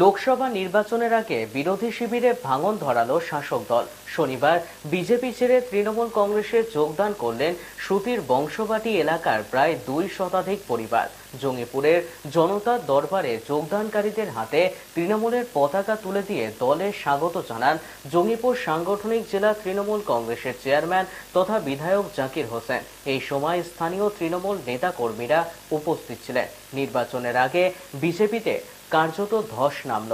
লোকসভা নির্বাচনের আগে বিরোধী শিবিরে ভাঙন ধরালো শাসক দল। শনিবার বিজেপি ছেড়ে তৃণমূল কংগ্রেসে যোগদান করলেন সুতির বংশবাটি এলাকার প্রায় দুই শতাধিক পরিবার। জঙ্গিপুরের জনতার দরবারে যোগদানকারীদের হাতে তৃণমূলের পতাকা তুলে দিয়ে দলে স্বাগত জানান জঙ্গিপুর সাংগঠনিক জেলা তৃণমূল কংগ্রেসের চেয়ারম্যান তথা বিধায়ক জাকির হোসেন। এই সময় স্থানীয় তৃণমূল নেতাকর্মীরা উপস্থিত ছিলেন। নির্বাচনের আগে বিজেপিতে কার্যত ধস নামল।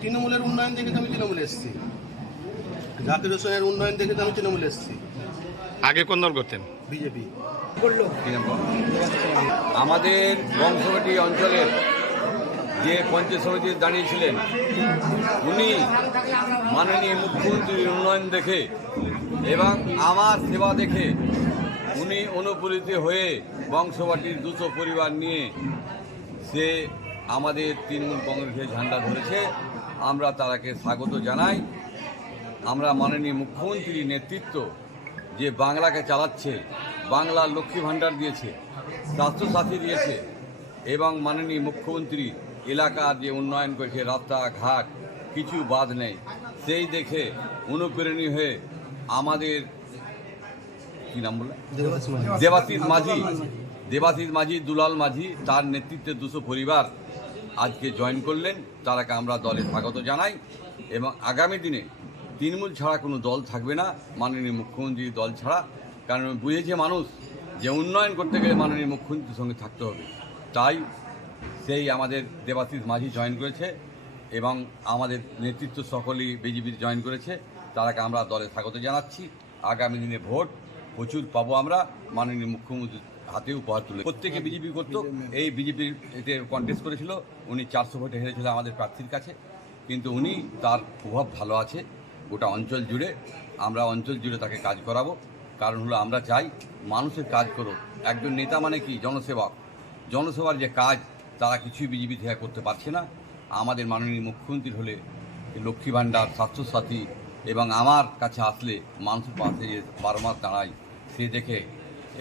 তৃণমূলের উন্নয়ন দেখে তো আমি তৃণমূলে এসেছি। জাকির হোসেনের উন্নয়ন দেখে তো আমি তৃণমূলে এসেছি। আগে কোন দল করতেন? বিজেপি। আমাদের বংশগটি অঞ্চলের যে পঞ্চায়েত সমিতি দাঁড়িয়েছিলেন উনি মাননীয় মুখ্যমন্ত্রীর উন্নয়ন দেখে এবং আমার সেবা দেখে উনি অনুপ্রেরিত হয়ে বংশবাটির দুশো পরিবার নিয়ে সে আমাদের তৃণমূল কংগ্রেসের ঝান্ডা ধরেছে। আমরা তারাকে স্বাগত জানাই। আমরা মাননীয় মুখ্যমন্ত্রীর নেতৃত্ব যে বাংলাকে চালাচ্ছে, বাংলা লক্ষ্মী ভাণ্ডার দিয়েছে, স্বাস্থ্যসাথী দিয়েছে এবং মাননীয় মুখ্যমন্ত্রী এলাকার যে উন্নয়ন করেছে রাস্তাঘাট কিছু বাদ নেই, সেই দেখে অনুপ্রেরণী হয়ে আমাদের কি নাম বলে দেবাশিস মাঝি। দেবাশিস মাঝি, দুলাল মাঝি, তার নেতৃত্বে দুশো পরিবার আজকে জয়েন করলেন। তারাকে আমরা দলে স্বাগত জানাই। এবং আগামী দিনে তৃণমূল ছাড়া কোনো দল থাকবে না, মাননীয় মুখ্যমন্ত্রীর দল ছাড়া। কারণ বুঝেছে মানুষ যে উন্নয়ন করতে গেলে মাননীয় মুখ্যমন্ত্রীর সঙ্গে থাকতে হবে। তাই সেই আমাদের দেবাশিস মাঝি জয়েন করেছে এবং আমাদের নেতৃত্ব সকলেই বিজেপির জয়েন করেছে। তারাকে আমরা দলে স্বাগত জানাচ্ছি। আগামী দিনে ভোট প্রচুর পাবো আমরা। মাননীয় মুখ্যমন্ত্রীর হাতে উপহার তুলে। প্রত্যেকে বিজেপি করতো। এই বিজেপির এতে কন্টেস্ট করেছিল। উনি চারশো ভোটে হেরেছিল আমাদের প্রার্থীর কাছে। কিন্তু উনি তার প্রভাব ভালো আছে। গোটা অঞ্চল জুড়ে আমরা অঞ্চল জুড়ে তাকে কাজ করাবো। কারণ হলো আমরা চাই মানুষের কাজ করো। একজন নেতা মানে কি? জনসেবক। জনসেবার যে কাজ, তারা কিছুই বিজেপি থেকে করতে পারছে না। আমাদের মাননীয় মুখ্যমন্ত্রী হলে লক্ষ্মী ভাণ্ডার, স্বাস্থ্যসাথী এবং আমার কাছে আসলে মানুষের পাশে যে বারো মাস দাঁড়াই সে দেখে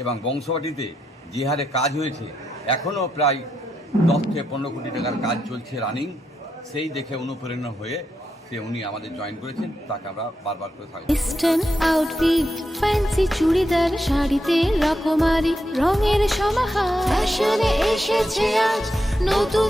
এবং বংশবাটিতে যে হারে কাজ হয়েছে। এখনও প্রায় দশ থেকে পনেরো কোটি টাকার কাজ চলছে রানিং। সেই দেখে অনুপ্রেরণা হয়ে সে উনি আমাদের জয়েন করেছেন। তাকে আমরা বারবার করে থাকব ওয়েস্টার্ন আউটফিট ফ্যান্সি চুড়িদার শাড়িতে রকমারি রঙের সমাহার। ফ্যাশনে এসেছে আজ নতুন